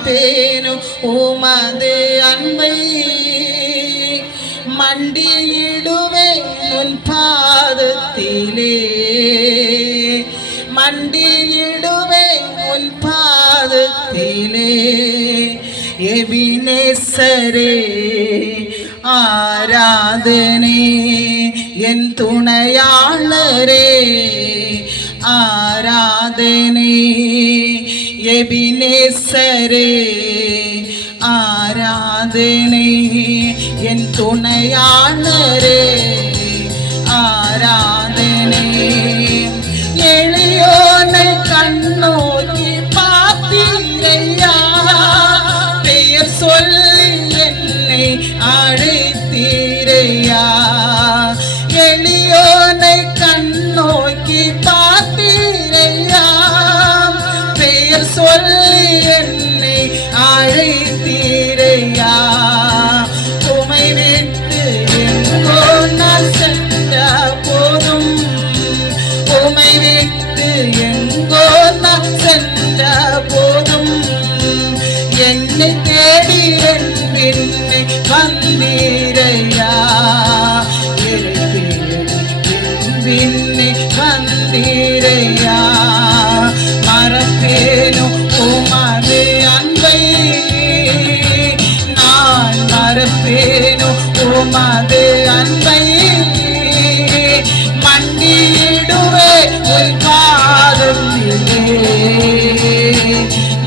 மறப்பேனும் உமது அன்பை மண்டியிடுவேன் உன் பாதத்திலே மண்டியிடுவேன் உன் பாதத்திலே எபினேசரே ஆராதனை என் துணையாளரே ஆராதனை எபினேசரே ஆராதனை என் துணையாளரே ஆராதனை எளியோனை கண்ணோக்கி பார்த்தீரையா பெயர் சொல்லி என்னை அழைத்தீரையா எளியோனை கண்ணோக்கி பார்த்தீரையா பெயர் சொல்லி என்னை அழைத்தீரையா உமை விட்டு எங்கோ நான் சென்ற போதும் உமை விட்டு எங்கோ நான் சென்ற போதும் என்னை தேடி என் பின்னே வந்தீரையா பின்னே வந்தீரையா மறப்பேனும் உமது அன்பை நான் மறப்பேனும் உமது அன்பை மண்டியிடுவே உன் பாதத்திலே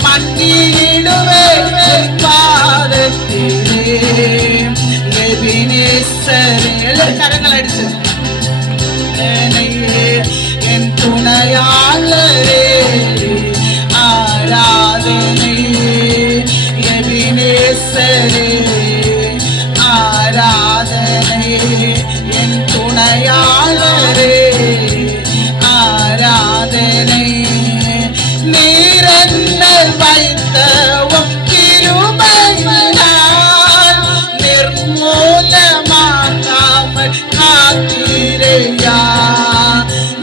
மண்டியிடுவே உன் பாதத்திலே எபினேசரே கரங்கள் அடிச்சு என் துணையாளரே ஆராதனை எபினேசரே ஆராதனை என் துணையாளரே ஆராதனை நீரென்ன வைத்த கிருபையினால் நிர்மூலமாகாமல் காத்தீரையா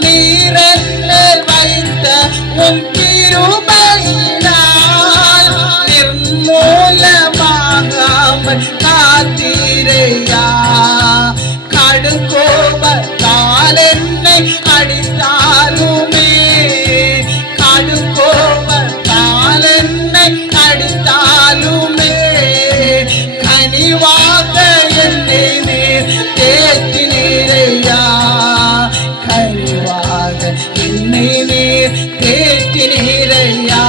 நீரென்ன வைத்த உம் கிருபையினால் நிர்மூலமாகாமல் காத்தீரையா கடுங்கோபத்தால் என்னை அடித்தாலுமே கடுங்கோபத்தால் என்னை அடித்தாலுமே கனிவாக என்னை நீர் தேற்றினீரையா கனிவாக என்னை நீர் தேற்றினீரையா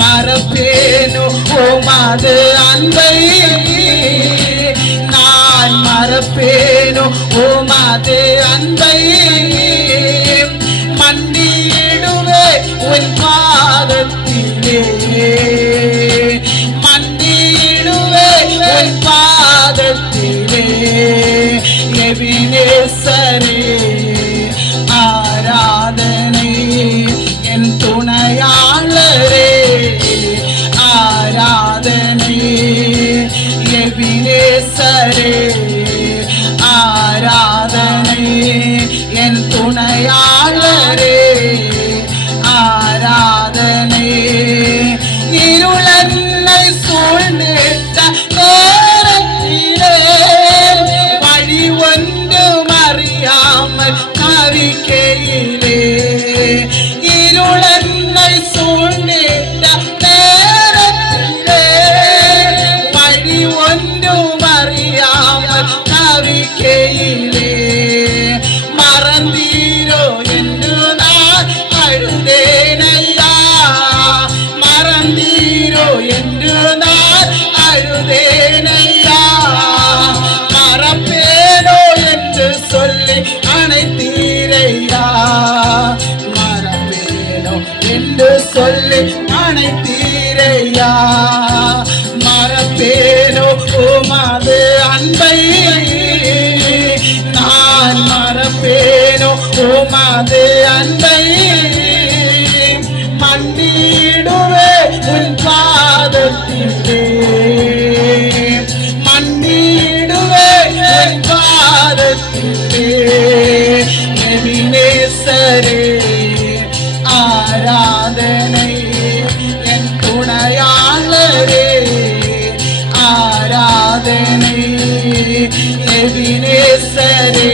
மறப்பேனோ உமது அன்பை நான் மறப்பேனோ உமது அன்பை மண்டியிடுவே உன் பாதத்திலே மண்டியிடுவே உன் பாதத்திலே எபினேசரே ஆராதனை என் துணையாளரே ஆராதனை எபினேசரே ஆராதனை என் துணையாளரே ஆராதனை இருளன்னை சூழ்நிட்ட நேரத்திலே வழி ஒன்று அறியாமல் தவிக்கையிலே இருளன்னை சூழ்நிட்ட நேரத்திலே வழி ஒன்று அறியாமல் தவிக்கையிலே மறந்தீரோ என்று நான் அழுதேனையா மறந்தீரோ என்று நான் அழுதேனையா மறப்பேனோ என்று சொல்லி அணைத்தீரையா மறப்பேனோ என்று சொல்லி அணைத்தீரையா மறப்பேனோ உமது அன்பை நான் மறப்பேனோ உமது அன்பை மண்டியிடுவே உன் பாதத்திலே மண்டியிடுவே உன் பாதத்திலே எபினேசரே ஆராதனை என் துணையா நேசரே